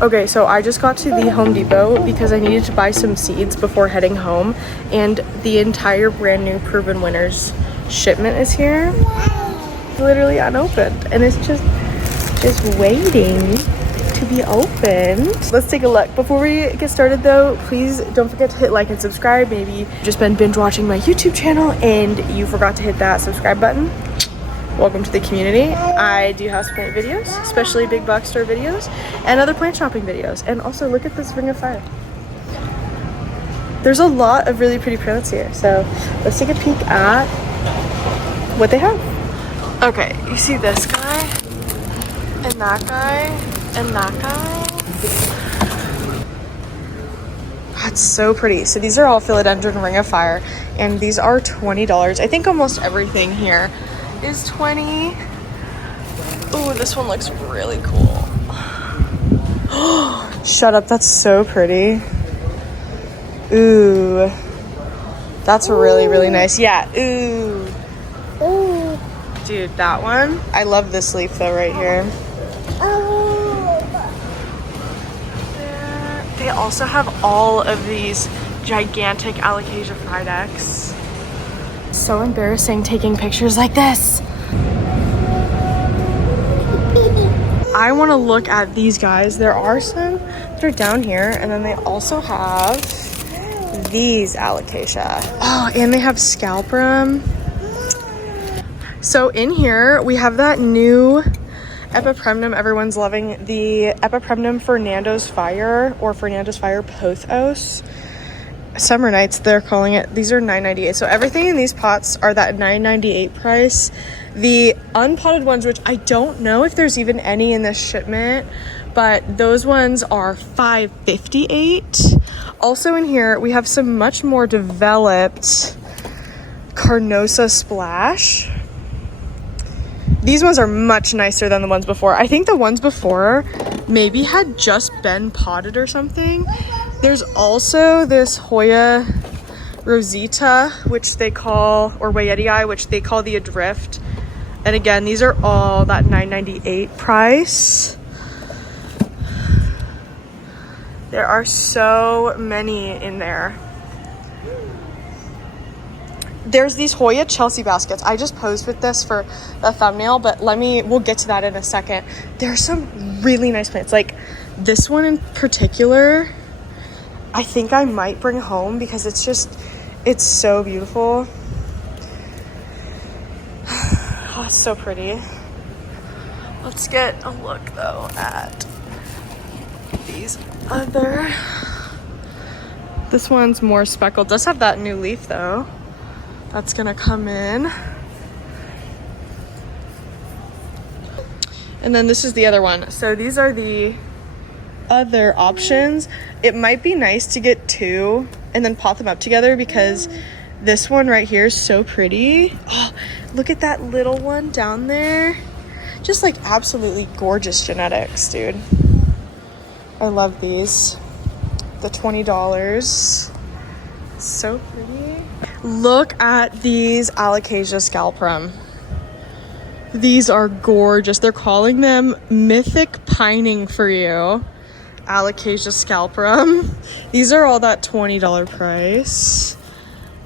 Okay, so I just got to the Home Depot because I needed to buy some seeds before heading home, and the entire brand new Proven Winners shipment is here. It's literally unopened, and it's just waiting to be opened. Let's take a look. Before we get started though, please don't forget to hit like and subscribe. Maybe you've just been binge watching my YouTube channel and you forgot to hit that subscribe button. Welcome to the community. I do houseplant videos, especially big box store videos, and other plant shopping videos. And also look at this ring of fire. There's a lot of really pretty plants here. So let's take a peek at what they have. Okay, you see this guy, and that guy, and that guy. That's so pretty. So these are all philodendron ring of fire, and these are $20. I think almost everything here is 20. Oh, this one looks really cool. Shut up, that's so pretty. Ooh, that's really, really nice. Yeah, ooh. Ooh. Dude, that one. I love this leaf though right here. They also have all of these gigantic Alocasia Fridex. So embarrassing taking pictures like this. I want to look at these guys. There are some that are down here, and then they also have these Alocasia. Oh, and they have scalprum. So in here we have that new epipremnum everyone's loving, the epipremnum Fernando's Fire, or Fernando's Fire Pothos. Summer nights they're calling it. These are $9.98. So everything in these pots are that $9.98 price. The unpotted ones, which I don't know if there's even any in this shipment, but those ones are $5.58. Also in here we have some much more developed Carnosa Splash. These ones are much nicer than the ones before. I think the ones before maybe had just been potted or something. There's also this Hoya Rosita, which they call, or Wayetii, which they call the Adrift. And again, these are all that $9.98 price. There are so many in there. There's these Hoya Chelsea baskets. I just posed with this for the thumbnail, but we'll get to that in a second. There's some really nice plants. Like this one in particular, I think I might bring home because it's so beautiful. Oh, it's so pretty. Let's get a look though at these other. This one's more speckled. Does have that new leaf though. That's gonna come in. And then this is the other one. So these are the other options. It might be nice to get two and then pot them up together because this one right here is so pretty. Oh, look at that little one down there. Just like absolutely gorgeous genetics, dude. I love these. The $20. So pretty. Look at these Alocasia scalprum. These are gorgeous. They're calling them Mythic Pining for You. Alocasia scalprum. These are all that $20 price.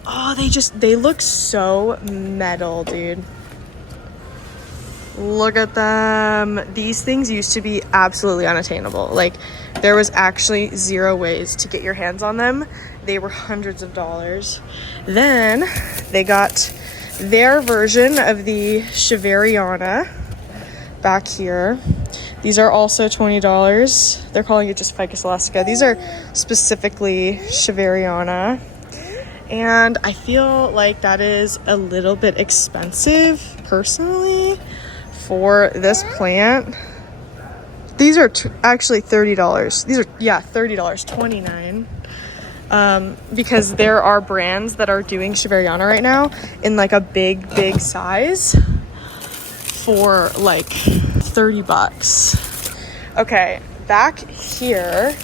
Oh, they look so metal, dude. Look at them. These things used to be absolutely unattainable. Like there was actually zero ways to get your hands on them. They were hundreds of dollars. Then they got their version of the Shiveriana back here. These are also $20. They're calling it just Ficus elastica. These are specifically Shiveriana. And I feel like that is a little bit expensive, personally, for this plant. These are actually $30. These are, yeah, $30, $29. Because there are brands that are doing Shiveriana right now in like a big size for like $30. Okay, back here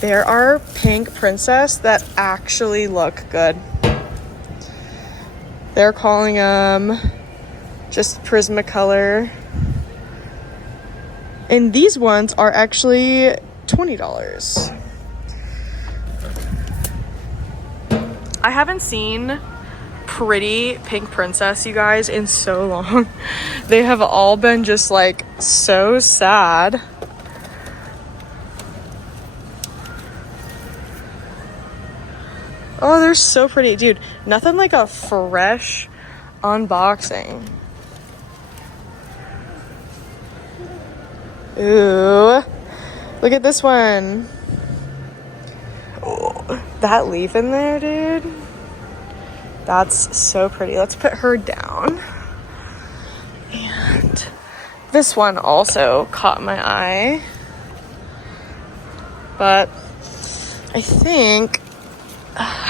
there are pink princess that actually look good. They're calling them just Prismacolor. And these ones are actually $20. I haven't seen pretty pink princess, you guys, in so long. They have all been just like so sad. Oh, they're so pretty. Dude, nothing like a fresh unboxing. Ooh, look at this one. Oh, that leaf in there, dude. That's so pretty. Let's put her down. And this one also caught my eye. But I think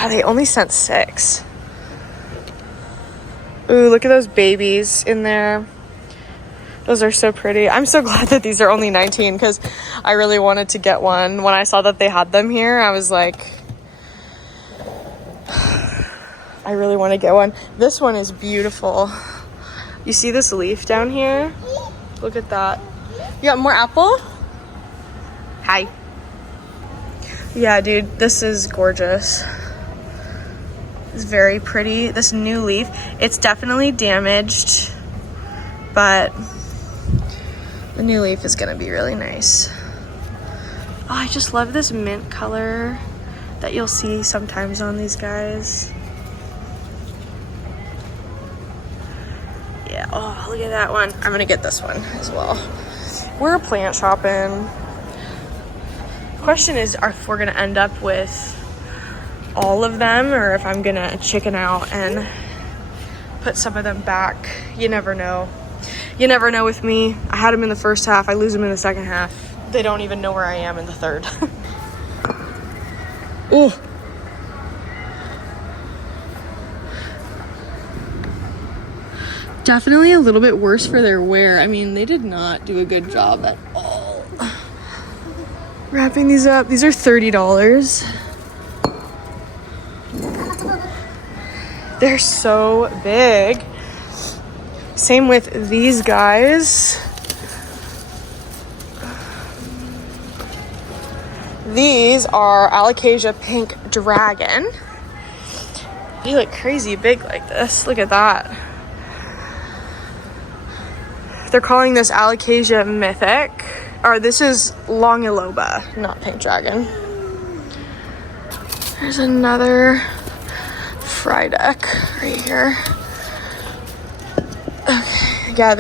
they only sent 6. Ooh, look at those babies in there. Those are so pretty. I'm so glad that these are only 19 because I really wanted to get one. When I saw that they had them here, I was like, I really want to get one. This one is beautiful. You see this leaf down here? Look at that. You got more apple? Hi. Yeah, dude, this is gorgeous. It's very pretty. This new leaf, it's definitely damaged, but the new leaf is gonna be really nice. Oh, I just love this mint color that you'll see sometimes on these guys. Yeah, oh, look at that one. I'm gonna get this one as well. We're plant shopping. Question is if we're gonna end up with all of them or if I'm gonna chicken out and put some of them back. You never know. You never know with me. I had them in the first half. I lose them in the second half. They don't even know where I am in the third. Ooh. Definitely a little bit worse for their wear. I mean, they did not do a good job at all. Wrapping these up. These are $30. They're so big. Same with these guys. These are Alocasia Pink Dragon. They look crazy big like this. Look at that. They're calling this Alocasia Mythic. Or this is Longiloba, not Pink Dragon. There's another Frydek right here. Okay, yeah,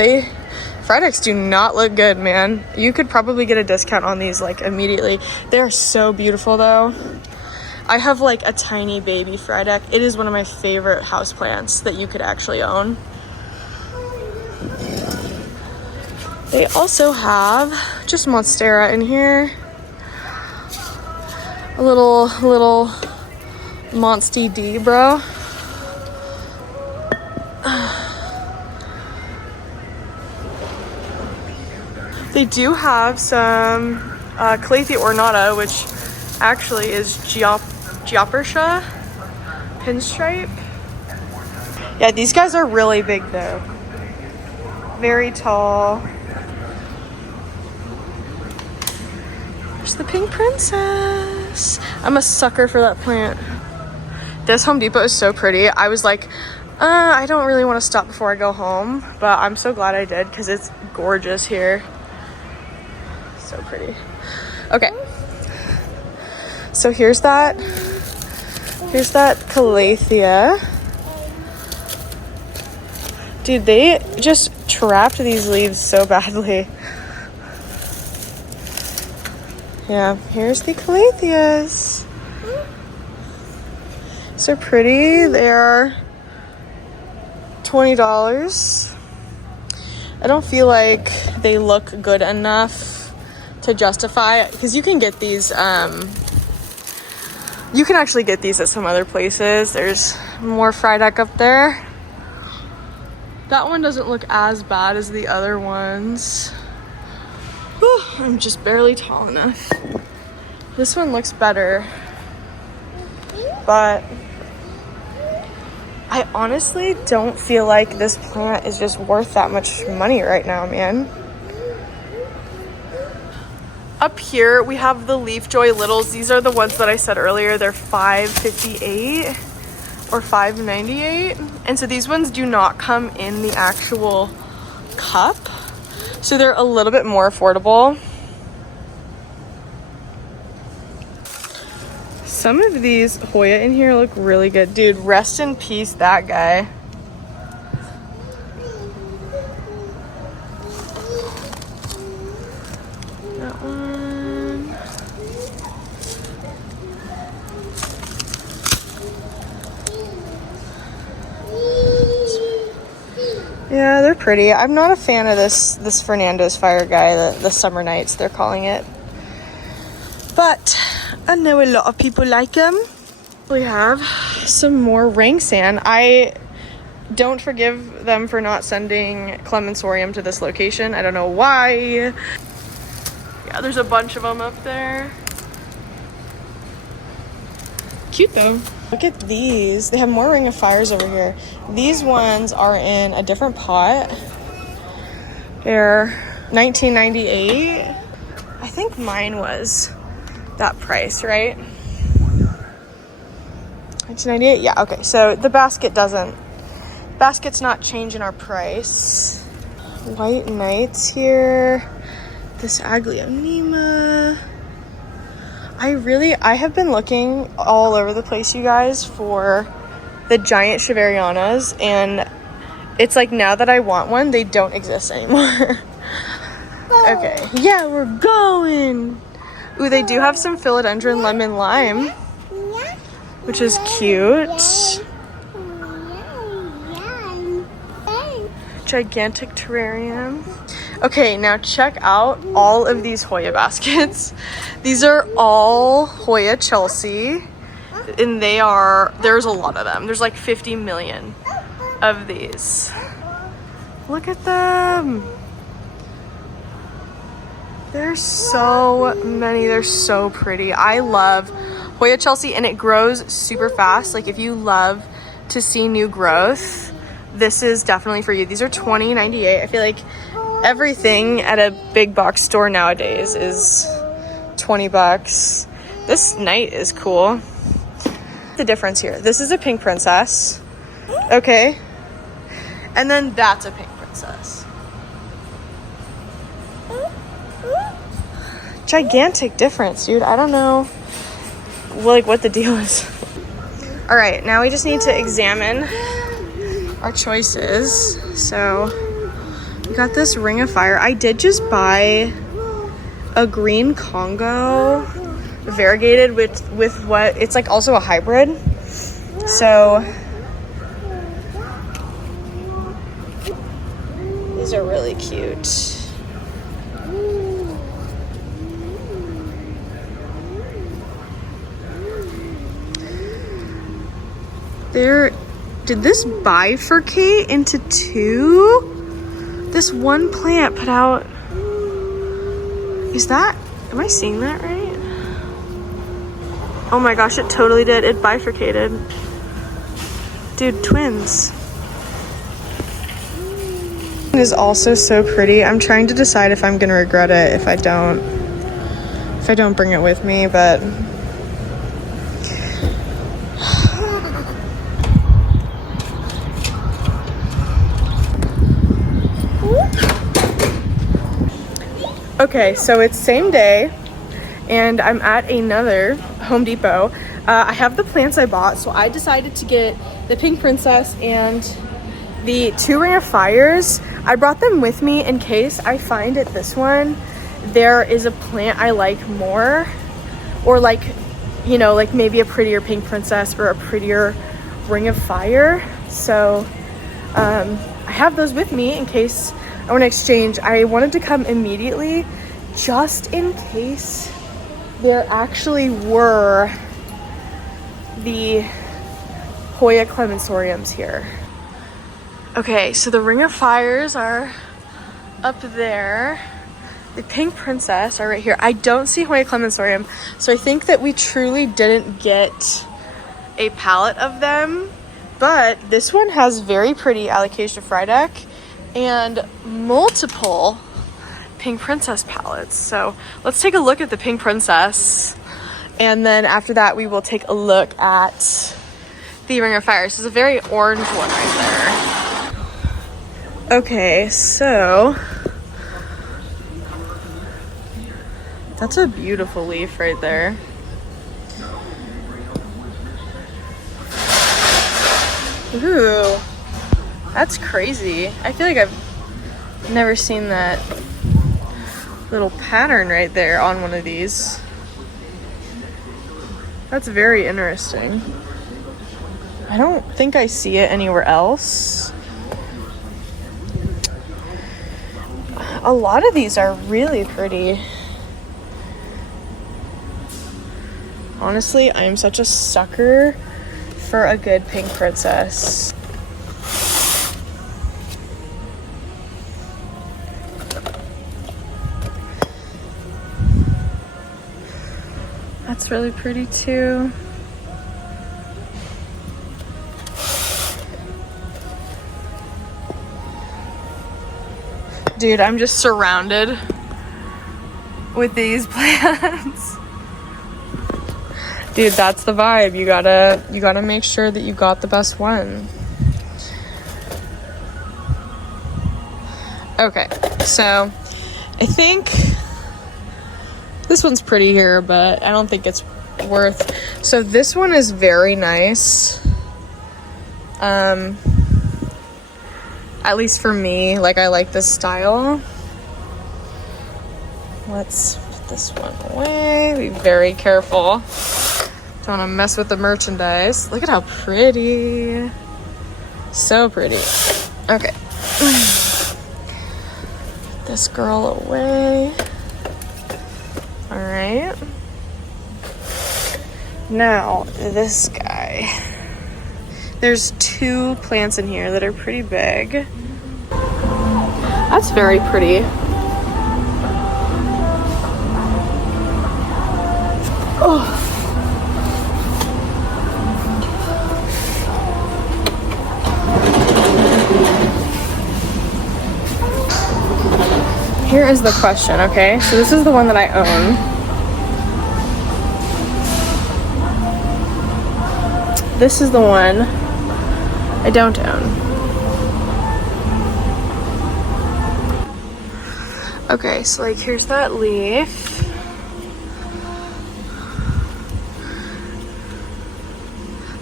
Frydeks do not look good, man. You could probably get a discount on these like immediately. They're so beautiful though. I have like a tiny baby Frydek. It is one of my favorite houseplants that you could actually own. They also have just Monstera in here. A little Monsty D, bro. They do have some Calathea ornata, which actually is Geopersha pinstripe. Yeah, these guys are really big though. Very tall. There's the pink princess. I'm a sucker for that plant. This Home Depot is so pretty. I was like, I don't really want to stop before I go home, but I'm so glad I did because it's gorgeous here. So pretty. Okay. So here's that Calathea. Dude, they just trapped these leaves so badly. Yeah, here's the Calatheas. So pretty. They're $20. I don't feel like they look good enough to justify, because you can get these, you can actually get these at some other places. There's more Frydek up there. That one doesn't look as bad as the other ones. Whew, I'm just barely tall enough. This one looks better, but I honestly don't feel like this plant is just worth that much money right now, man. Up here we have the Leaf Joy Littles. These are the ones that I said earlier. They're $5.58 or $5.98. And so these ones do not come in the actual cup, so they're a little bit more affordable. Some of these Hoya in here look really good. Dude, rest in peace, that guy. That one. Yeah, they're pretty. I'm not a fan of this Fernando's Fire guy, the Summer Nights, they're calling it. But I know a lot of people like them. We have some more ring sand. I don't forgive them for not sending clemensorium to this location. I don't know why. Yeah, there's a bunch of them up there. Cute though. Look at these. They have more Ring of Fires over here. These ones are in a different pot. They're $19.98. I think mine was that price, right? $19.98. Yeah, okay. So the basket's not changing our price. White Knights here. This Aglaonema. I have been looking all over the place, you guys, for the giant Shavarianas, and it's like now that I want one, they don't exist anymore. Okay, yeah, we're going. Ooh, they do have some philodendron lemon lime, which is cute. Gigantic terrarium. Okay, now check out all of these Hoya baskets. These are all Hoya Chelsea, and there's a lot of them. There's like 50 million of these. Look at them. There's so many. They're so pretty. I love Hoya Chelsea, and it grows super fast. Like if you love to see new growth, this is definitely for you. These are $20.98. I feel like everything at a big box store nowadays is $20. This Knight is cool. The difference here. This is a pink princess. Okay. And then that's a pink princess. Gigantic difference, dude. I don't know like what the deal is. All right, now we just need to examine our choices. So we got this Ring of Fire. I did just buy a green Congo variegated with what it's like, also a hybrid. So these are really cute. Did this bifurcate into two? This one plant put out, am I seeing that right? Oh my gosh, it totally did. It bifurcated. Dude, twins. It is also so pretty. I'm trying to decide if I'm gonna regret it if I don't bring it with me, but okay, so it's same day, and I'm at another Home Depot. I have the plants I bought, so I decided to get the Pink Princess and the 2 Ring of Fires. I brought them with me in case I find at this one there is a plant I like more, or like, you know, like maybe a prettier Pink Princess or a prettier Ring of Fire. So I have those with me in case I want to exchange. I wanted to come immediately just in case there actually were the Hoya clemensoriums here. Okay, so the Ring of Fires are up there. The Pink Princess are right here. I don't see Hoya clemensorium, so I think that we truly didn't get a pallet of them. But this one has very pretty Alocasia Frydek and multiple Pink Princess palettes. So let's take a look at the Pink Princess. And then after that, we will take a look at the Ring of Fire. This is a very orange one right there. Okay, so that's a beautiful leaf right there. Ooh, that's crazy. I feel like I've never seen that little pattern right there on one of these. That's very interesting. I don't think I see it anywhere else. A lot of these are really pretty. Honestly, I'm such a sucker for a good Pink Princess. That's really pretty too. Dude, I'm just surrounded with these plants. Dude, that's the vibe. You gotta make sure that you got the best one. Okay, so I think this one's pretty here, but I don't think it's worth. So this one is very nice. At least for me, like, I like this style. Let's put this one away. Be very careful. Don't want to mess with the merchandise. Look at how pretty. So pretty. Okay. Put this girl away. All right. Now, this guy. There's two plants in here that are pretty big. That's very pretty. Oh. Here is the question, okay? So this is the one that I own. This is the one I don't own. Okay, so like here's that leaf.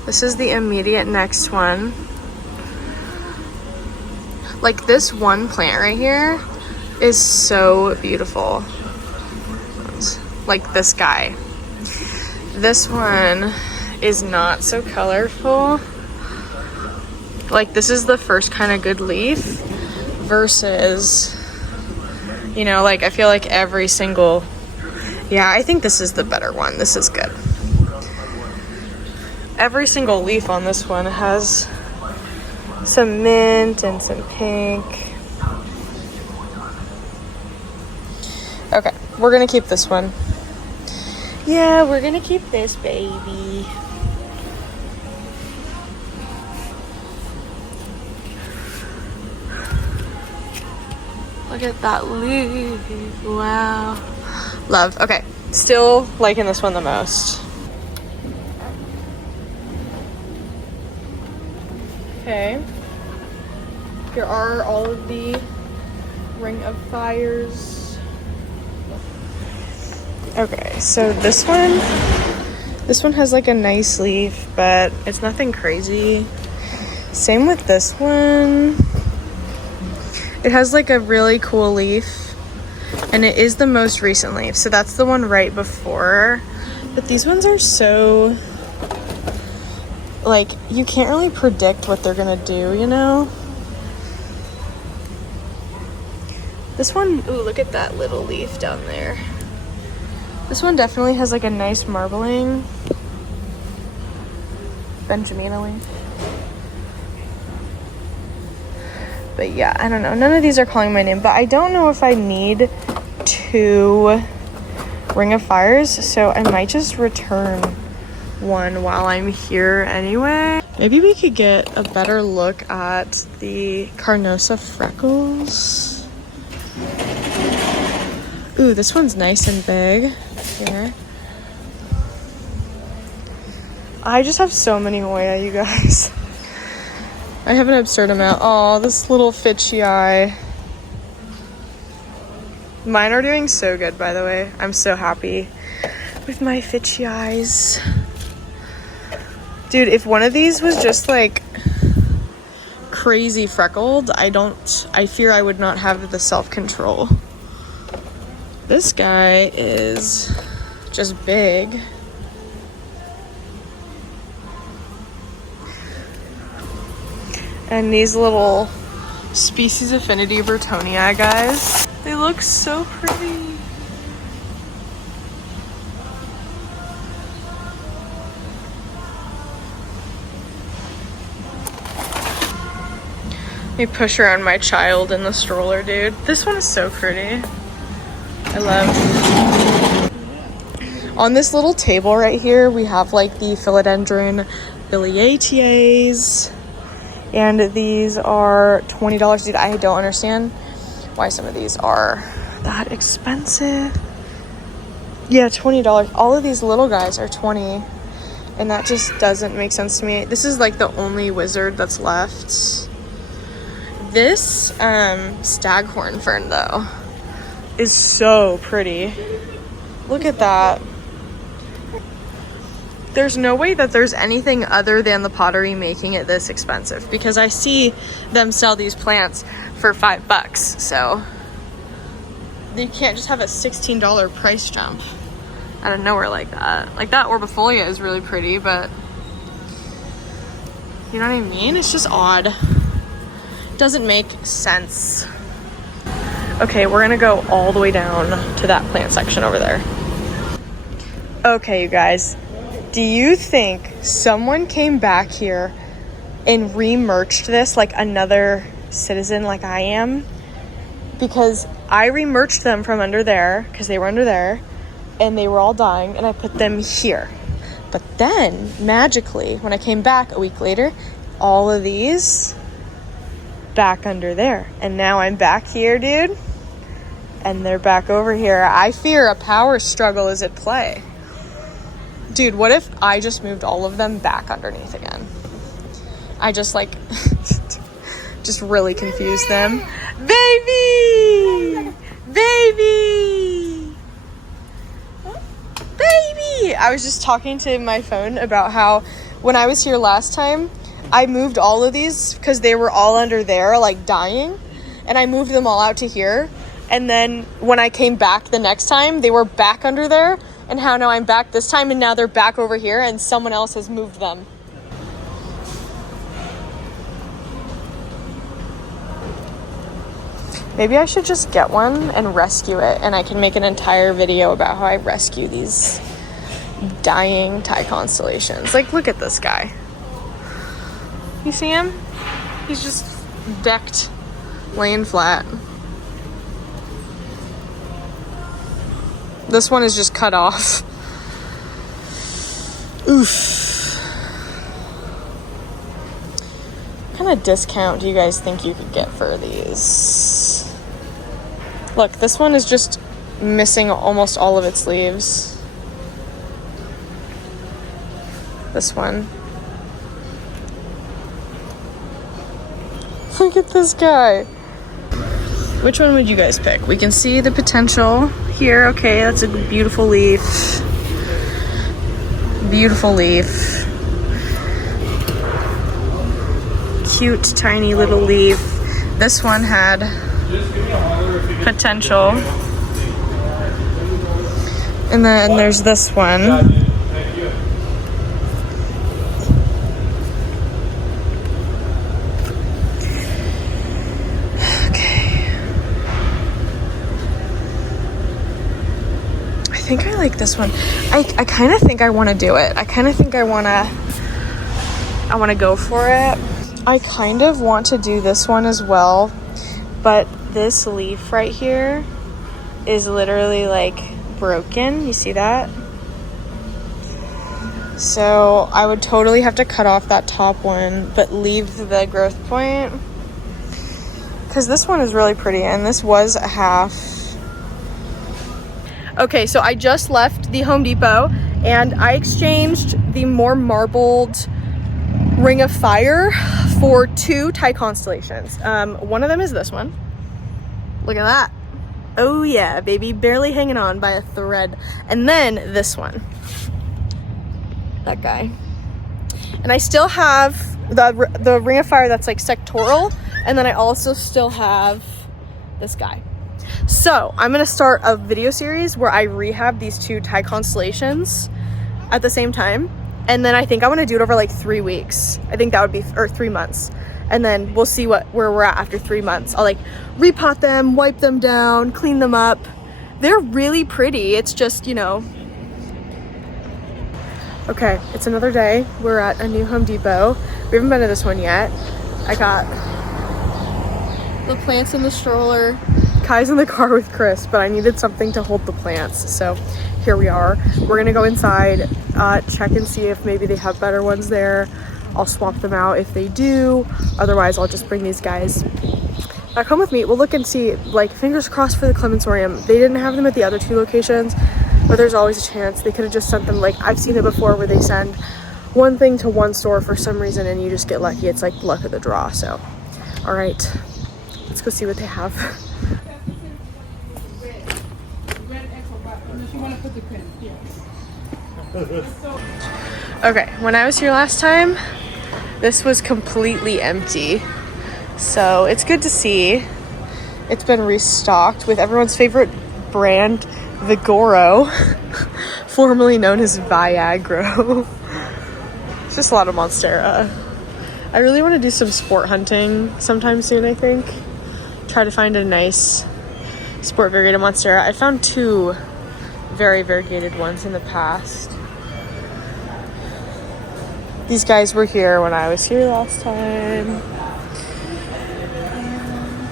This is the immediate next one. Like this one plant right here is so beautiful. Like this guy. This one is not so colorful. Like this is the first kind of good leaf versus, you know, like I feel like every single, yeah, I think this is the better one. This is good. Every single leaf on this one has some mint and some pink. Okay, we're gonna keep this one. Yeah, we're gonna keep this baby. Look at that leaf. Wow. Love. Okay. Still liking this one the most. Okay. Here are all of the Ring of Fires. Okay, so this one has like a nice leaf, but it's nothing crazy. Same with this one. It has like a really cool leaf, and it is the most recent leaf, so that's the one right before. But these ones are so, like, you can't really predict what they're gonna do, you know? This one, ooh, look at that little leaf down there. This one definitely has like a nice marbling. Benjamina leaf. But yeah, I don't know. None of these are calling my name, but I don't know if I need 2 Ring of Fires, so I might just return one while I'm here anyway. Maybe we could get a better look at the Carnosa Freckles. Ooh, this one's nice and big here. I just have so many Hoya, you guys. I have an absurd amount. Oh, this little fitchy eye. Mine are doing so good, by the way. I'm so happy with my fitchy eyes. Dude, if one of these was just like crazy freckled, I fear I would not have the self-control. This guy is just big. And these little species affinity Burtonii guys, they look so pretty. Let me push around my child in the stroller, dude. This one is so pretty. I love. On this little table right here, we have like the philodendron biliaceae. And these are $20. Dude, I don't understand why some of these are that expensive. Yeah, $20. All of these little guys are $20. And that just doesn't make sense to me. This is like the only wizard that's left. This staghorn fern, though, is so pretty. Look at that. There's no way that there's anything other than the pottery making it this expensive, because I see them sell these plants for $5, so you can't just have a $16 price jump out of nowhere like that. Like that orbifolia is really pretty, but you know what I mean? It's just odd. Doesn't make sense. Okay, we're gonna go all the way down to that plant section over there. Okay, you guys. Do you think someone came back here and re-merched this like another citizen like I am? Because I re-merched them from under there, because they were under there, and they were all dying, and I put them here. But then, magically, when I came back a week later, all of these back under there. And now I'm back here, dude, and they're back over here. I fear a power struggle is at play. Dude, what if I just moved all of them back underneath again? I just like, just really confused them. Baby! Baby! Baby! I was just talking to my phone about how when I was here last time, I moved all of these because they were all under there, like dying. And I moved them all out to here. And then when I came back the next time, they were back under there. And how now I'm back this time, and now they're back over here, and someone else has moved them. Maybe I should just get one and rescue it, and I can make an entire video about how I rescue these dying Thai constellations. Like, look at this guy. You see him? He's just decked, laying flat. This one is just cut off. Oof. What kind of discount do you guys think you could get for these? Look, this one is just missing almost all of its leaves. This one. Look at this guy. Which one would you guys pick? We can see the potential here. Okay, that's a beautiful leaf. Beautiful leaf. Cute, tiny little leaf. This one had potential. And then there's this one. I think I like this one. I kind of think I want to do it. I kind of think I want to go for it. I kind of want to do this one as well, but this leaf right here is literally like broken. You see that? So I would totally have to cut off that top one, but leave the growth point, because this one is really pretty, and this was a half. Okay, so I just left the Home Depot and I exchanged the more marbled Ring of Fire for 2 tie constellations. One of them is this one. Look at that. Oh yeah, baby, barely hanging on by a thread. And then this one. That guy. And I still have the Ring of Fire that's like sectoral, and then I also still have this guy. So I'm gonna start a video series where I rehab these 2 tie constellations at the same time. And then I think I want to do it over like 3 weeks. I think that would be, or 3 months. And then we'll see where we're at after 3 months. I'll like repot them, wipe them down, clean them up. They're really pretty. It's just, you know. Okay, it's another day. We're at a new Home Depot. We haven't been to this one yet. I got the plants in the stroller. Kai's in the car with Chris, but I needed something to hold the plants. So here we are. We're gonna go inside, check and see if maybe they have better ones there. I'll swap them out if they do. Otherwise, I'll just bring these guys back home with me. We'll look and see, like, fingers crossed for the Clemensorium. They didn't have them at the other 2 locations, but there's always a chance. They could have just sent them, like, I've seen it before where they send one thing to one store for some reason and you just get lucky. It's like luck of the draw. So, all right, let's go see what they have. Okay, when I was here last time, this was completely empty. So it's good to see it's been restocked with everyone's favorite brand, Vigoro, formerly known as Viagra. It's just a lot of Monstera. I really want to do some sport hunting sometime soon, I think. Try to find a nice sport variegated Monstera. I found 2 very variegated ones in the past. These guys were here when I was here last time. And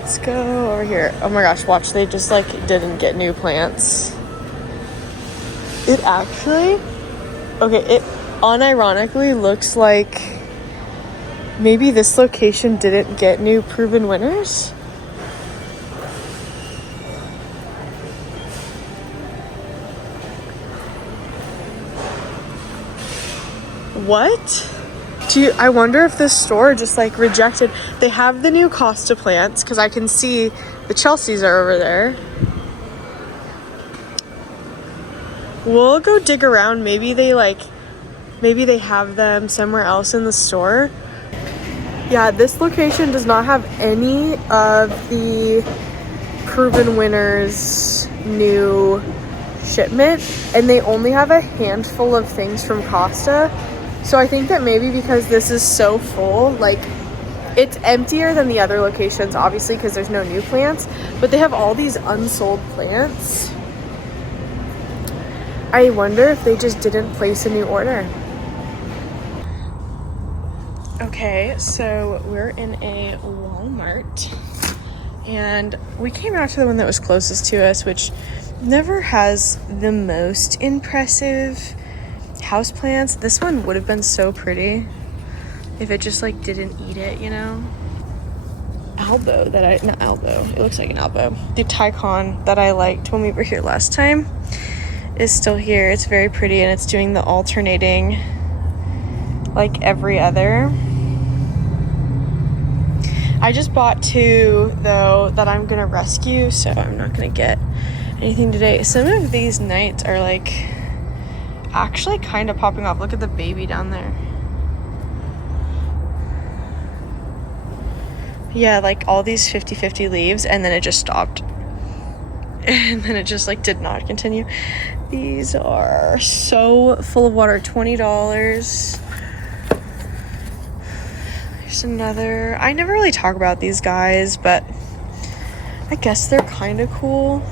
let's go over here. Oh my gosh, watch, they just like didn't get new plants. It actually, okay, it unironically looks like maybe this location didn't get new proven winners. What? I wonder if this store just like rejected. They have the new Costa plants because I can see the Chelseas are over there. We'll go dig around. Maybe they have them somewhere else in the store. Yeah, this location does not have any of the proven winners new shipment, and they only have a handful of things from Costa. So I think that maybe because this is so full, like, it's emptier than the other locations, obviously, because there's no new plants, but they have all these unsold plants. I wonder if they just didn't place a new order. Okay, so we're in a Walmart, and we came out to the one that was closest to us, which never has the most impressive houseplants. This one would have been so pretty if it just like didn't eat it, you know. Not elbow, it looks like an elbow. The Tycon that I liked when we were here last time is still here. It's very pretty and it's doing the alternating like every other. I just bought 2 though that I'm gonna rescue, so I'm not gonna get anything today. Some of these nights are like actually kind of popping off. Look at the baby down there. Yeah, like all these 50-50 leaves, and then it just stopped. And then it just like did not continue. These are so full of water. $20. There's another. I never really talk about these guys, but I guess they're kind of cool.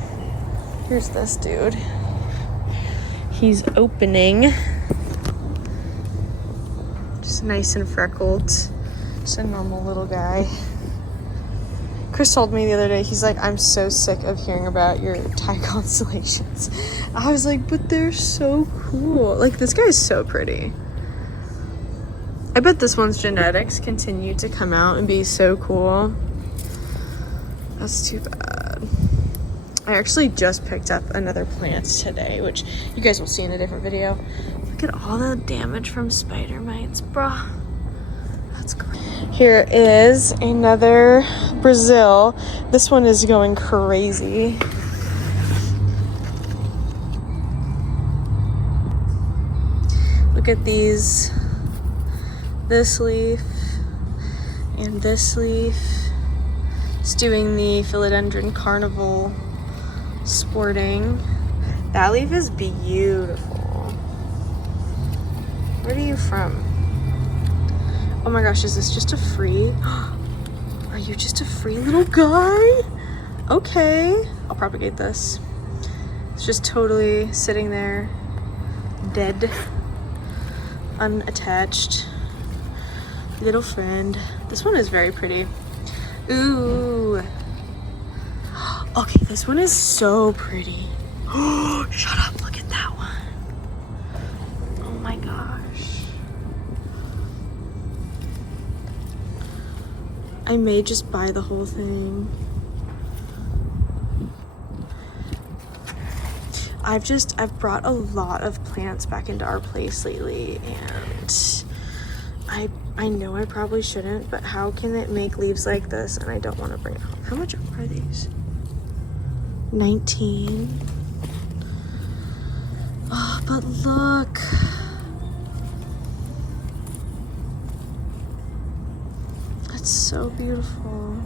Here's this dude. He's opening. Just nice and freckled. Just a normal little guy. Chris told me the other day, he's like, I'm so sick of hearing about your tie constellations. I was like, but they're so cool. Like, this guy is so pretty. I bet this one's genetics continue to come out and be so cool. That's too bad. I actually just picked up another plant today, which you guys will see in a different video. Look at all the damage from spider mites, bruh. That's great. Here is another Brazil. This one is going crazy. Look at these. This leaf and this leaf. It's doing the philodendron carnival sporting. That leaf is beautiful. Where are you from? Oh my gosh, is this just a free? Are you just a free little guy? Okay, I'll propagate this. It's just totally sitting there, dead, unattached. Little friend. This one is very pretty. Ooh. Okay, this one is so pretty. Oh, shut up, look at that one. Oh my gosh. I may just buy the whole thing. I've brought a lot of plants back into our place lately, and I know I probably shouldn't, but how can it make leaves like this and I don't want to bring it home? How much are these? 19. Oh, but look. That's so beautiful.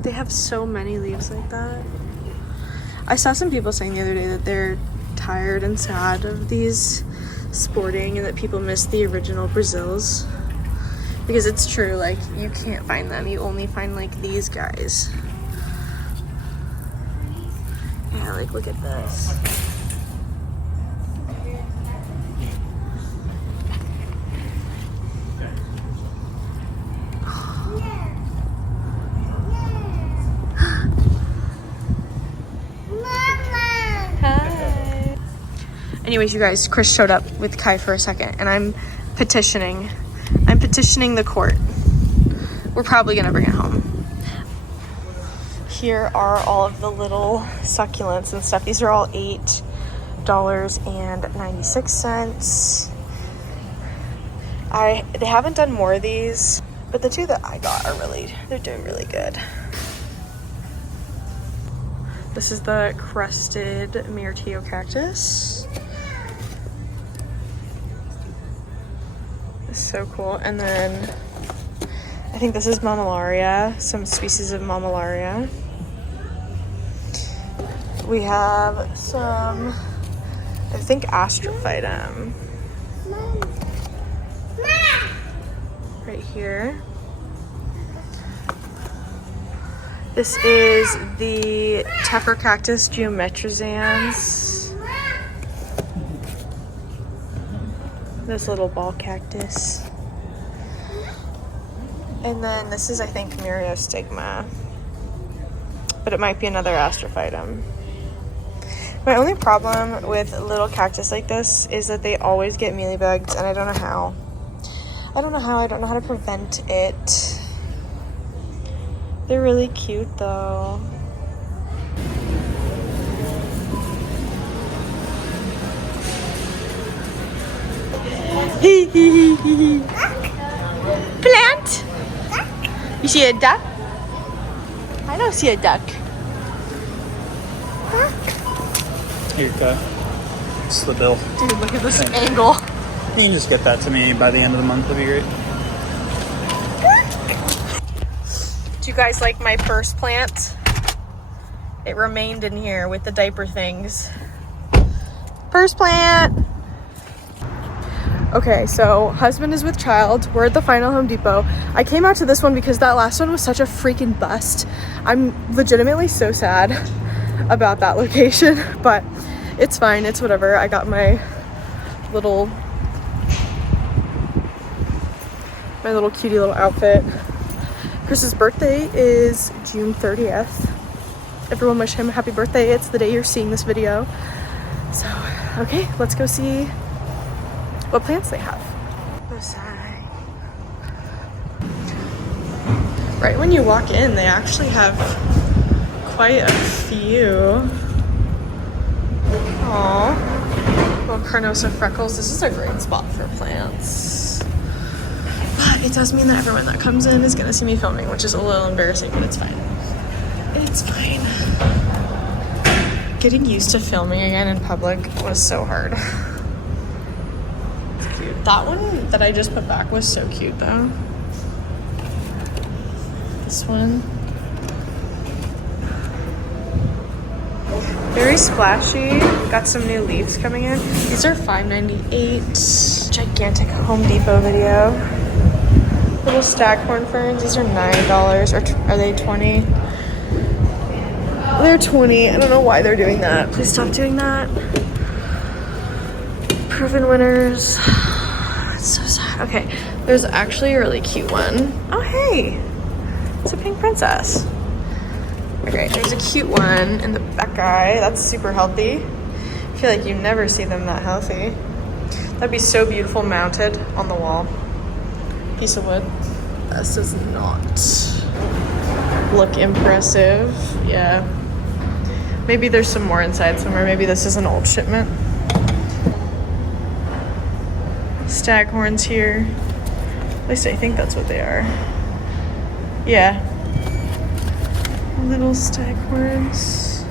They have so many leaves like that. I saw some people saying the other day that they're tired and sad of these sporting and that people miss the original Brazils, because it's true, like you can't find them. You only find like these guys. Yeah, like look at this. Anyways, you guys, Chris showed up with Kai for a second, and I'm petitioning the court. We're probably gonna bring it home. Here are all of the little succulents and stuff. These are all $8.96. They haven't done more of these, but the two that I got they're doing really good. This is the crested myrtillo cactus. So cool. And then I think this is mammillaria, some species of mammillaria. We have some, I think, astrophytum right here. This is the Tephra geometrizans. This little ball cactus. And then this is, I think, myriostigma, but it might be another astrophytum. My only problem with little cactus like this is that they always get mealybugs, and I don't know how. I don't know how to prevent it. They're really cute though. Plant? You see a duck? I don't see a duck. Here, it's the bill. Dude, look at this angle. You can just get that to me by the end of the month. That'd be great. Do you guys like my first plant? It remained in here with the diaper things. First plant. Okay, so husband is with child. We're at the final Home Depot. I came out to this one because that last one was such a freaking bust. I'm legitimately so sad about that location, but it's fine. It's whatever. I got my little cutie little outfit. Chris's birthday is June 30th. Everyone wish him a happy birthday. It's the day you're seeing this video. So, okay, let's go see what plants they have. Right when you walk in, they actually have quite a few. Aww. Little Carnosa freckles. This is a great spot for plants. But it does mean that everyone that comes in is gonna see me filming, which is a little embarrassing, but it's fine. It's fine. Getting used to filming again in public was so hard. It's cute. That one that I just put back was so cute though. This one. Very splashy. Got some new leaves coming in. These are $5.98. Gigantic Home Depot video. Little staghorn ferns. These are $9. Or are they 20? They're 20. I don't know why they're doing that. Please stop doing that. Proven winners. It's so sad. Okay, there's actually a really cute one. Oh, hey. It's a pink princess. Okay, there's a cute one in the back eye. That's super healthy. I feel like you never see them that healthy. That'd be so beautiful mounted on the wall. Piece of wood. This does not look impressive. Yeah. Maybe there's some more inside somewhere. Maybe this is an old shipment. Staghorns here. At least I think that's what they are. Yeah. Little staghorns.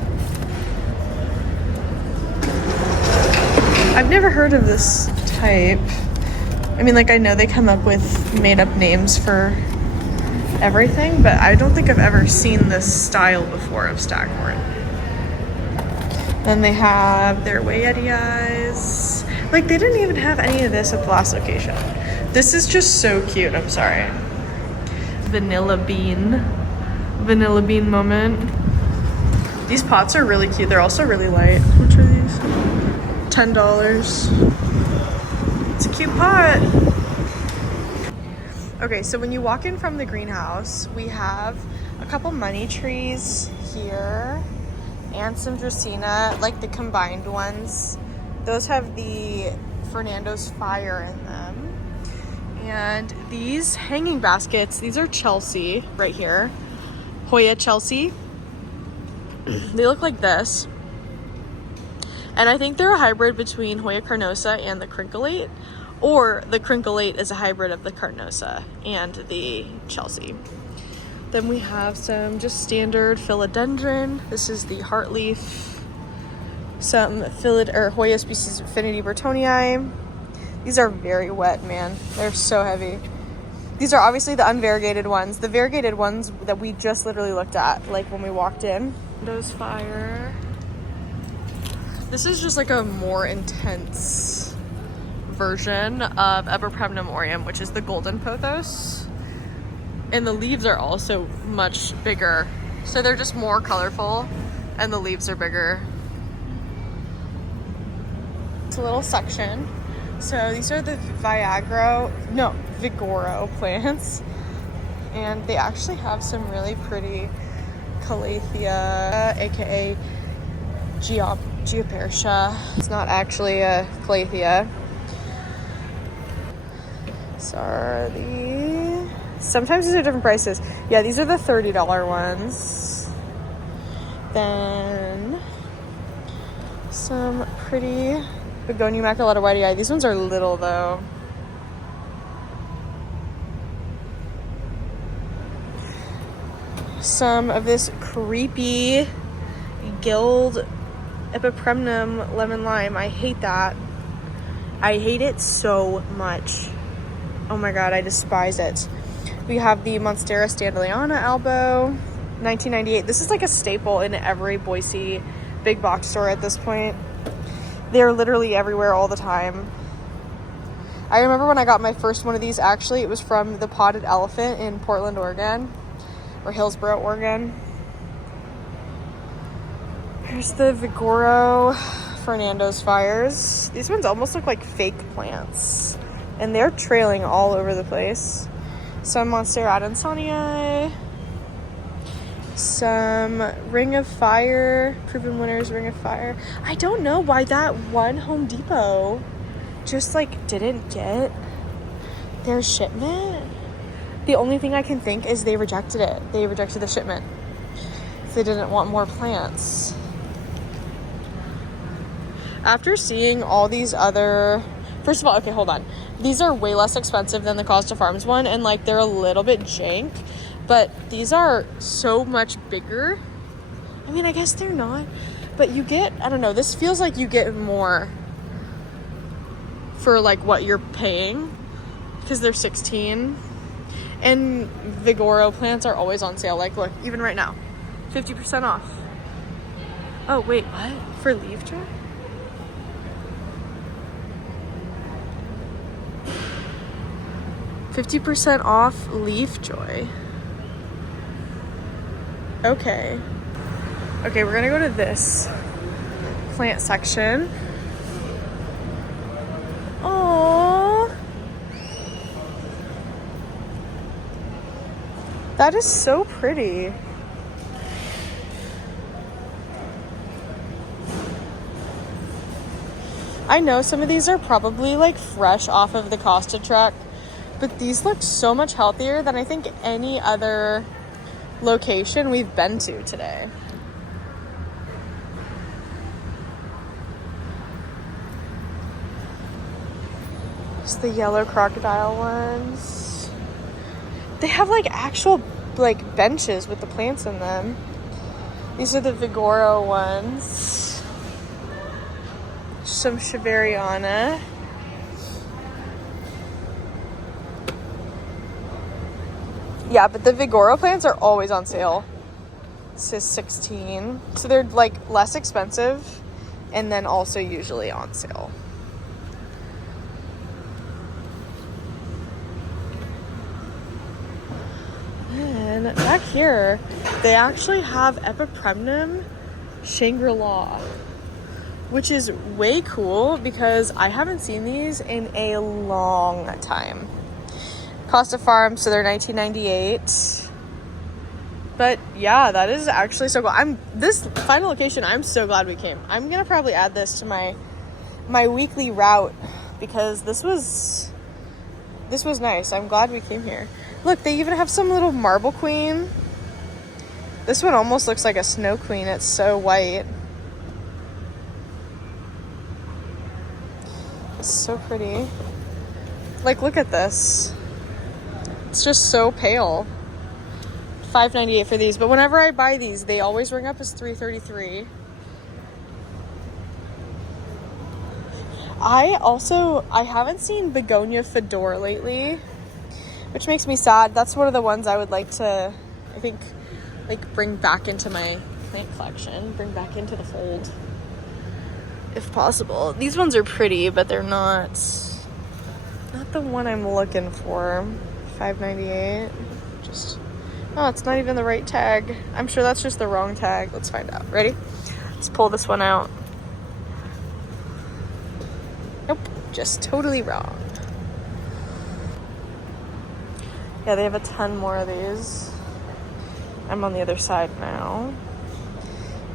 I've never heard of this type. I mean, like, I know they come up with made up names for everything, but I don't think I've ever seen this style before of staghorn. Then they have their Wayeti eyes. Like, they didn't even have any of this at the last location. This is just so cute. I'm sorry. Vanilla bean moment. These pots are really cute. They're also really light. How much are these? $10. It's a cute pot. Okay, so when you walk in from the greenhouse, we have a couple money trees here and some Dracaena, like the combined ones. Those have the Fernando's Fire in them. And these hanging baskets, these are Chelsea right here. Hoya Chelsea. They look like this. And I think they're a hybrid between Hoya Carnosa and the Crinklate, or the Crinklate is a hybrid of the Carnosa and the Chelsea. Then we have some just standard philodendron. This is the heartleaf. Some Hoya species Affinity Burtonii. These are very wet, man. They're so heavy. These are obviously the unvariegated ones. The variegated ones that we just literally looked at, like when we walked in. Windows Fire. This is just like a more intense version of Epipremnum aureum, which is the golden pothos. And the leaves are also much bigger. So they're just more colorful and the leaves are bigger. It's a little section. So these are the Vigoro plants. And they actually have some really pretty Calathea, aka Geopersia. It's not actually a Calathea. Sorry. Sometimes these are different prices. Yeah, these are the $30 ones. Then some pretty Begonia Immaculata Whitey. These ones are little though. Some of this creepy Guild Epipremnum lemon lime. I hate that. I hate it so much. Oh my god, I despise it. We have the Monstera Standaleyana elbow, 1998. This is like a staple in every Boise big box store at this point. They're literally everywhere all the time. I remember when I got my first one of these, actually, it was from the Potted Elephant in Portland, Oregon, or Hillsboro, Oregon. Here's the Vigoro Fernando's Fires. These ones almost look like fake plants, and they're trailing all over the place. Some Monstera Adansonii, some Ring of Fire, Proven Winners Ring of Fire. I don't know why that one Home Depot just like didn't get their shipment. The only thing I can think is they rejected it. They rejected the shipment. They didn't want more plants. After seeing all these other... First of all, okay, hold on. These are way less expensive than the Costa Farms one, and like they're a little bit jank, but these are so much bigger. I mean, I guess they're not, but you get, I don't know, this feels like you get more for like what you're paying because they're 16. And Vigoro plants are always on sale. Like, look, even right now, 50% off. Oh, wait, what? For leaf joy? $50% off leaf joy. Okay. Okay, we're gonna go to this plant section. Aww. That is so pretty. I know some of these are probably like fresh off of the Costa truck, but these look so much healthier than I think any other location we've been to today. Just the yellow crocodile ones. They have like actual like benches with the plants in them. These are the Vigoro ones. Some Shiveriana. Yeah, but the Vigoro plants are always on sale. This is 16. So they're like less expensive and then also usually on sale. And back here, they actually have Epipremnum Shangri-La, which is way cool because I haven't seen these in a long time. Costa Farms, so they're $19.98. But yeah, that is actually so cool. This final location, I'm so glad we came. I'm gonna probably add this to my weekly route because this was nice. I'm glad we came here. Look, they even have some little marble queen. This one almost looks like a snow queen. It's so white. It's so pretty. Like, look at this. It's just so pale. $5.98 for these, but whenever I buy these, they always ring up as $3.33. I haven't seen Begonia Fedor lately, which makes me sad. That's one of the ones I would like to, I think, like bring back into my plant collection, bring back into the fold, if possible. These ones are pretty, but they're not the one I'm looking for. $5.98. Oh, it's not even the right tag. I'm sure that's just the wrong tag. Let's find out. Ready? Let's pull this one out. Nope, just totally wrong. Yeah, they have a ton more of these. I'm on the other side now.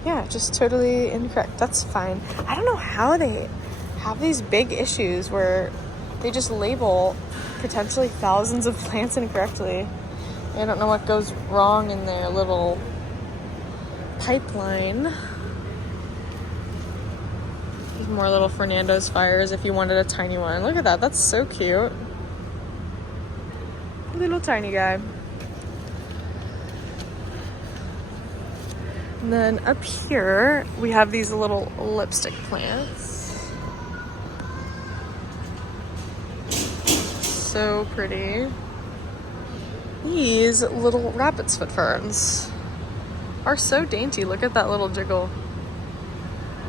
Yeah, just totally incorrect. That's fine. I don't know how they have these big issues where they just label potentially thousands of plants incorrectly. I don't know what goes wrong in their little pipeline. There's more little Fernando's fires if you wanted a tiny one. Look at that. That's so cute. Little tiny guy. And then up here, we have these little lipstick plants. So pretty. These little rabbit's foot ferns are so dainty. Look at that little jiggle.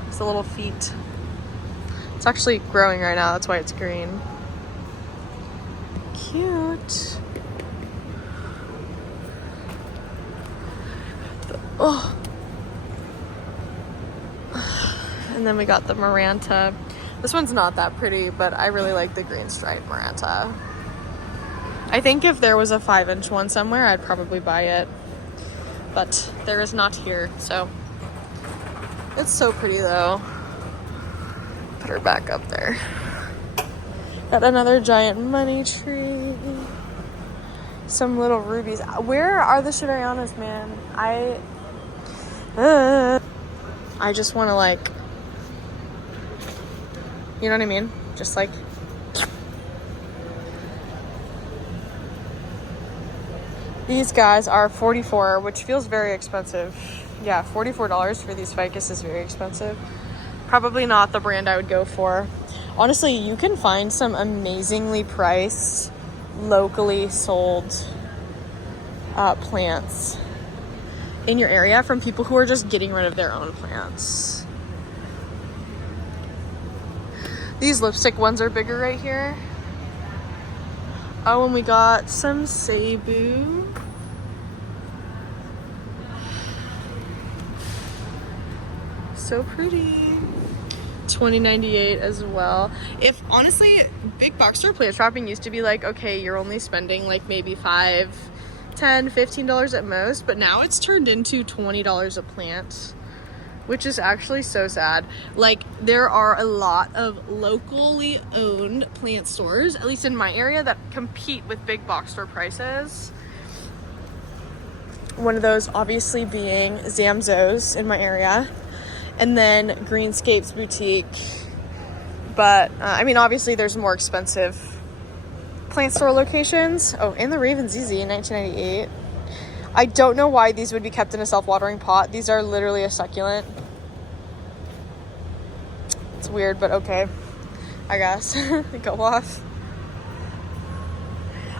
It's the little feet. It's actually growing right now. That's why it's green. Cute. Oh. And then we got the Maranta. This one's not that pretty, but I really like the green striped Maranta. I think if there was a 5-inch one somewhere, I'd probably buy it. But there is not here, so. It's so pretty though. Put her back up there. Got another giant money tree. some little rubies. Where are the Shiverianas, man? I just want to, like, you know what I mean? Just like, these guys are $44, which feels very expensive. Yeah, $44 for these ficus is very expensive. Probably not the brand I would go for. Honestly, you can find some amazingly priced, locally sold plants in your area from people who are just getting rid of their own plants. These lipstick ones are bigger right here. Oh, and we got some Cebu. So pretty. $20.98 as well. If honestly, big box store plant shopping used to be like, okay, you're only spending like maybe $5, $10, $15 at most, but now it's turned into $20 a plant, which is actually so sad. Like, there are a lot of locally owned plant stores, at least in my area, that compete with big box store prices. One of those obviously being Zamzo's in my area, and then Greenscape's boutique. But I mean, obviously there's more expensive plant store locations. Oh, and the Raven ZZ in 1998. I don't know why these would be kept in a self-watering pot. These are literally a succulent. It's weird, but okay, I guess. Go off.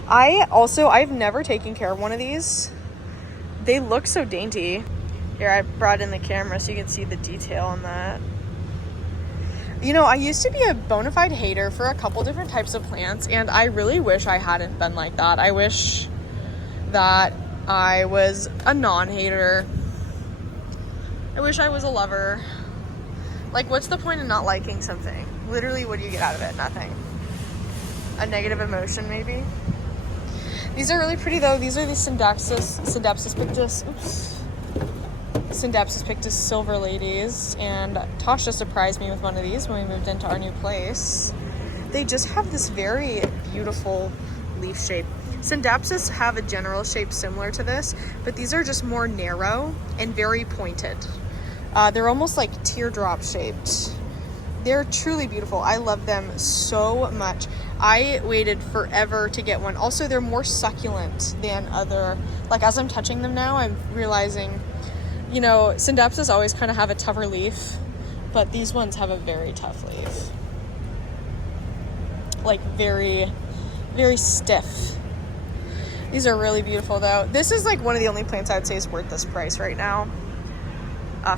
I've never taken care of one of these. They look so dainty. Here, I brought in the camera so you can see the detail on that. You know, I used to be a bona fide hater for a couple different types of plants, and I really wish I hadn't been like that. I wish that I was a non-hater. I wish I was a lover. Like, what's the point of not liking something? Literally, what do you get out of it? Nothing. A negative emotion, maybe? These are really pretty, though. These are the Syndapsis pictus. Oops. Syndapsis pictus silver ladies, and Tasha surprised me with one of these when we moved into our new place. They just have this very beautiful leaf shape. Syndapsis have a general shape similar to this, but these are just more narrow and very pointed. They're almost like teardrop shaped. They're truly beautiful. I love them so much. I waited forever to get one. Also, they're more succulent than other, like, as I'm touching them now, I'm realizing, you know, Syndapsis always kind of have a tougher leaf, but these ones have a very tough leaf. Like, very, very stiff. These are really beautiful, though. This is like one of the only plants I would say is worth this price right now.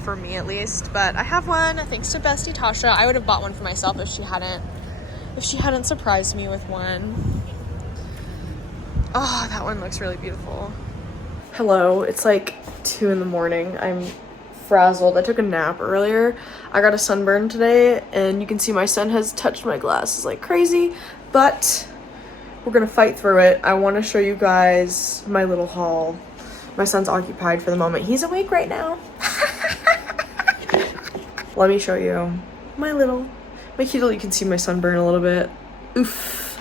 For me at least, but I have one thanks to Bestie Tasha. I would have bought one for myself if she hadn't surprised me with one. Oh, that one looks really beautiful. Hello, it's like 2 in the morning. I'm frazzled. I took a nap earlier. I got a sunburn today, and you can see my son has touched my glasses like crazy, but we're gonna fight through it. I want to show you guys my little haul. My son's occupied for the moment. He's awake right now. Let me show you my cute little, you can see my sunburn a little bit. Oof.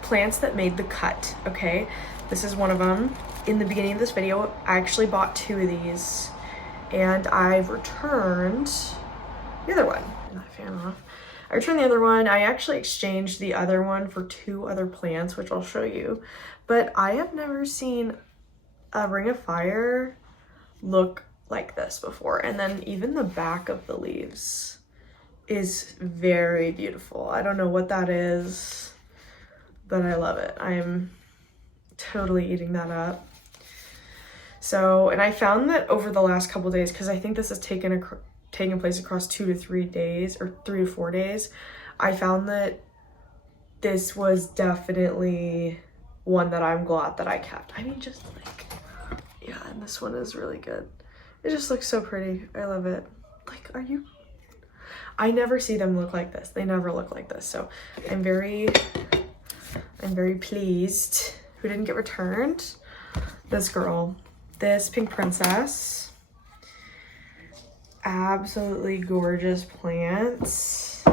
Plants that made the cut, okay? This is one of them. In the beginning of this video, I actually bought 2 of these, and I've returned the other one. I returned the other one. I actually exchanged the other one for 2 other plants, which I'll show you. But I have never seen a ring of fire look like this before, and then even the back of the leaves is very beautiful. I don't know what that is, but I love it. I'm totally eating that up. So, and I found that over the last couple days, because I think this has taken place across 2 to 3 days, or 3 to 4 days, I found that this was definitely one that I'm glad that I kept. I mean, just like, yeah, and this one is really good. It just looks so pretty. I love it. Like, I never see them look like this. They never look like this. So I'm very pleased. Who didn't get returned? This girl. This pink princess. Absolutely gorgeous plants.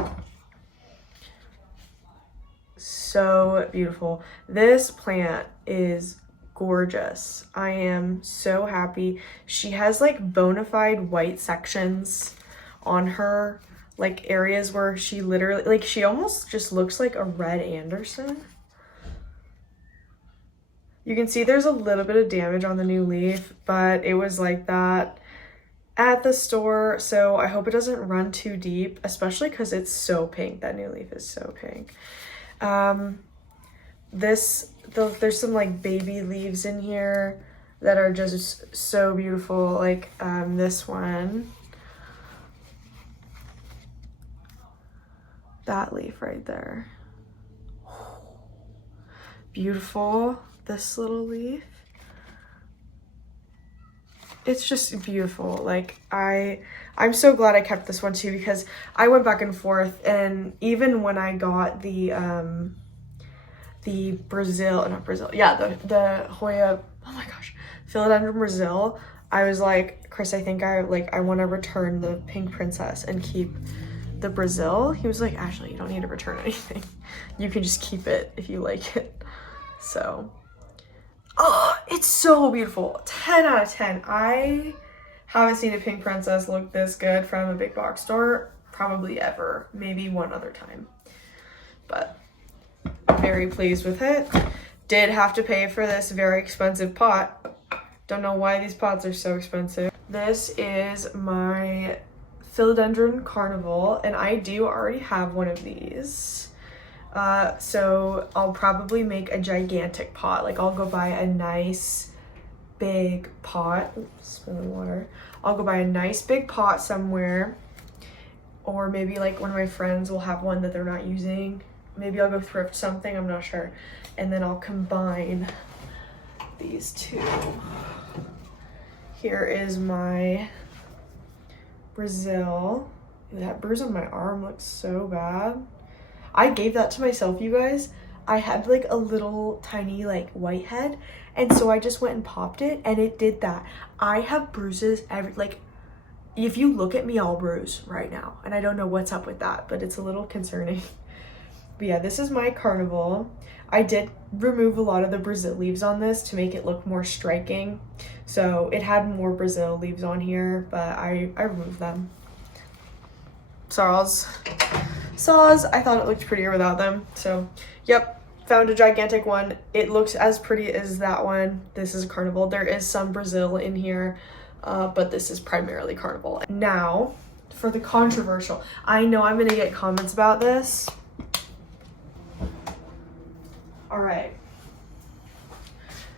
So beautiful. This plant is gorgeous. I am so happy. She has like bona fide white sections on her, like areas where she literally, like she almost just looks like a red Anderson. You can see there's a little bit of damage on the new leaf, but it was like that at the store, so I hope it doesn't run too deep, especially because it's so pink. That new leaf is so pink. There's some like baby leaves in here that are just so beautiful, like this one, that leaf right there, beautiful. This little leaf, it's just beautiful. Like I'm so glad I kept this one too, because I went back and forth, and even when I got the Hoya, oh my gosh, philodendron Brazil, I was like, Chris, I think I want to return the pink princess and keep the Brazil. He was like, Ashley, you don't need to return anything, you can just keep it if you like it. So oh, it's so beautiful. 10 out of 10. I haven't seen a pink princess look this good from a big box store probably ever, maybe one other time, but very pleased with it. Did have to pay for this very expensive pot. Don't know why these pots are so expensive. This is my philodendron carnival, and I do already have one of these. So I'll probably make a gigantic pot. Like I'll go buy a nice big pot. Oops, spilling water. I'll go buy a nice big pot somewhere, or maybe like one of my friends will have one that they're not using. Maybe I'll go thrift something, I'm not sure. And then I'll combine these two. Here is my Brazil. That bruise on my arm looks so bad. I gave that to myself, you guys. I had like a little tiny like white head, and so I just went and popped it, and it did that. I have bruises like if you look at me, I'll bruise right now, and I don't know what's up with that, but it's a little concerning. But yeah, this is my carnival. I did remove a lot of the Brazil leaves on this to make it look more striking, so it had more Brazil leaves on here, but I removed them. Saws, I thought it looked prettier without them. So yep, found a gigantic one. It looks as pretty as that one. This is a carnival. There is some Brazil in here, but this is primarily carnival. Now for the controversial. I know I'm gonna get comments about this. All right,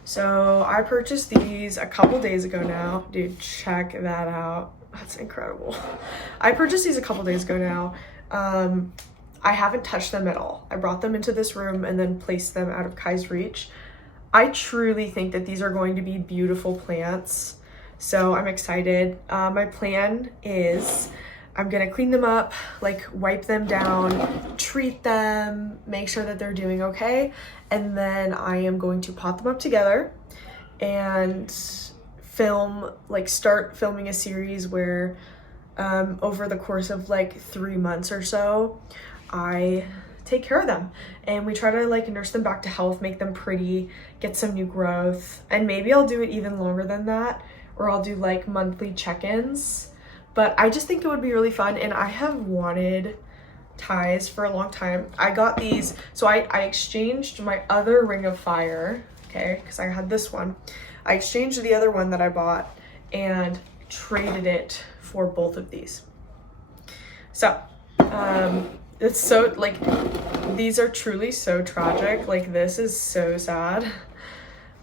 so I purchased these a couple days ago now. Dude, check that out. That's incredible. I purchased these a couple days ago now. I haven't touched them at all. I brought them into this room and then placed them out of Kai's reach. I truly think that these are going to be beautiful plants, so I'm excited. My plan is I'm gonna clean them up, like wipe them down, treat them, make sure that they're doing okay, and then I am going to pot them up together and start filming a series where over the course of like 3 months or so, I take care of them and we try to like nurse them back to health, make them pretty, get some new growth, and maybe I'll do it even longer than that, or I'll do like monthly check-ins. But I just think it would be really fun, and I have wanted ties for a long time. I got these, so I exchanged my other Ring of Fire, okay, because I had this one. I exchanged the other one that I bought and traded it for both of these. So it's so like, these are truly so tragic. Like this is so sad,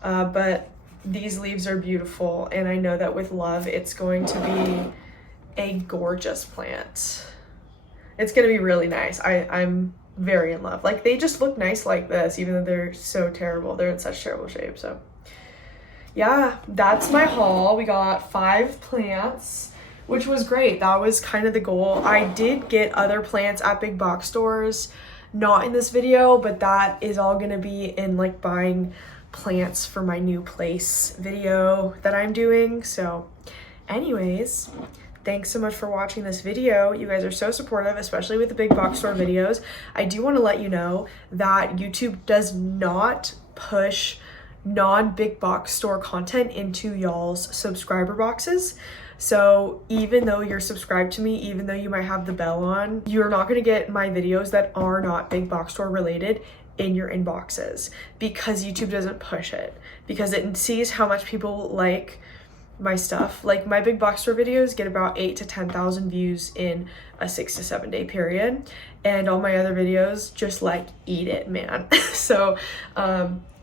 but these leaves are beautiful, and I know that with love it's going to be a gorgeous plant. It's gonna be really nice. I'm very in love. Like they just look nice like this, even though they're so terrible. They're in such terrible shape. So yeah, that's my haul. We got 5 plants, which was great. That was kind of the goal. I did get other plants at big box stores, not in this video, but that is all gonna be in like buying plants for my new place video that I'm doing. So anyways, thanks so much for watching this video. You guys are so supportive, especially with the big box store videos. I do want to let you know that YouTube does not push non-big box store content into y'all's subscriber boxes. So even though you're subscribed to me, even though you might have the bell on, you're not going to get my videos that are not big box store related in your inboxes, because YouTube doesn't push it, because it sees how much people like my stuff. Like my big box store videos get about 8,000 to 10,000 views in a 6 to 7 day period, and all my other videos just like eat it, man. So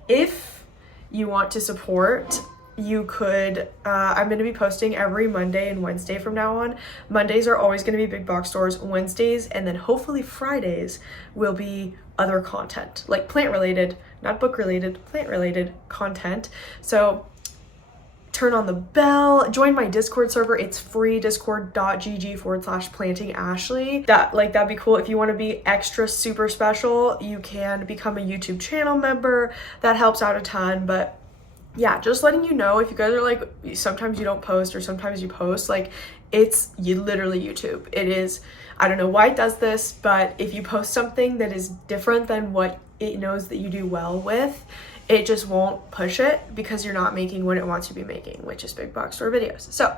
if you want to support, you could, I'm going to be posting every Monday and Wednesday from now on. Mondays are always going to be big box stores, Wednesdays, and then hopefully Fridays will be other content, like plant related, not book related, plant related content. So turn on the bell, join my Discord server. It's free, discord.gg/plantingashley. That'd be cool. If you want to be extra super special, you can become a YouTube channel member. That helps out a ton. But yeah, just letting you know, if you guys are like, sometimes you don't post or sometimes you post, like literally YouTube. It is, I don't know why it does this, but if you post something that is different than what it knows that you do well with, it just won't push it, because you're not making what it wants you to be making, which is big box store videos. So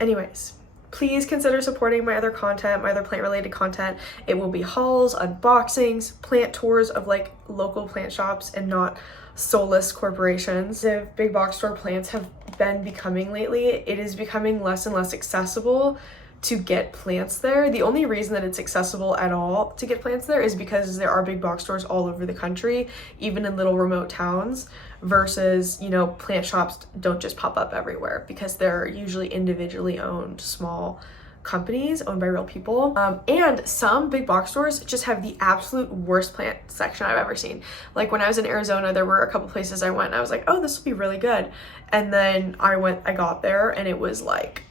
anyways, please consider supporting my other content, my other plant related content. It will be hauls, unboxings, plant tours of like local plant shops and not soulless corporations. The big box store plants have been becoming lately, it is becoming less and less accessible to get plants there. The only reason that it's accessible at all to get plants there is because there are big box stores all over the country, even in little remote towns, versus, you know, plant shops don't just pop up everywhere, because they're usually individually owned small companies owned by real people. And some big box stores just have the absolute worst plant section I've ever seen. Like when I was in Arizona, there were a couple places I went and I was like, oh, this will be really good. And then I got there and it was like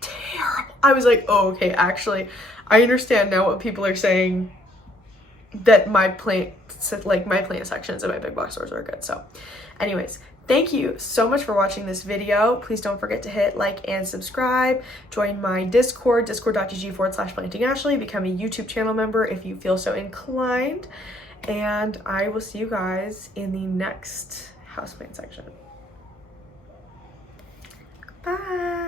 terrible. I was like, oh, okay, actually, I understand now what people are saying, that my plant sections of my big box stores are good. So anyways, thank you so much for watching this video. Please don't forget to hit like and subscribe. Join my Discord, discord.gg/plantingashley. Become a YouTube channel member if you feel so inclined. And I will see you guys in the next houseplant section. Bye.